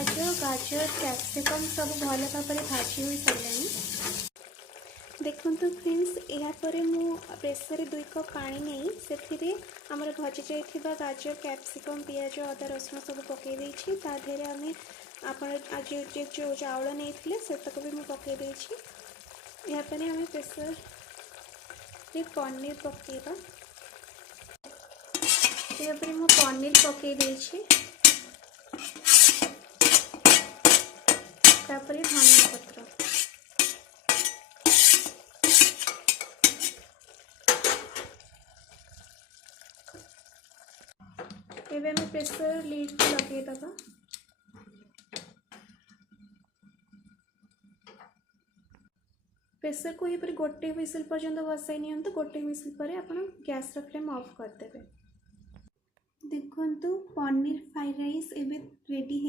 गाजर कैप्सिकम सब भल भाव भाजी हो सारे। देखु फ्रेंड्स यापर मु प्रेसर 2 कप पानी नहीं से आमर भजी जाइथिबा गाजर कैप्सिकम पियाज अदा रसुण सब पकई देछि। ता देहरे आमे आपण आज जो चाउल नहीं से भी मुझे पकई यापर आम प्रेसर रे पनीर पकेबा। यापर मु पनीर पकई देछि तापर धनिया पत्र एबे हम प्रेसर लीड को लगे दबा। प्रेसर को ये गोटे हुइसिल पर्यंत बसाई नियंतु। गोटे हुइसिल पर आप गैस फ्लेम ऑफ करदेवे। देखंतु पनीर फ्राइड राइस एबे रेडी है।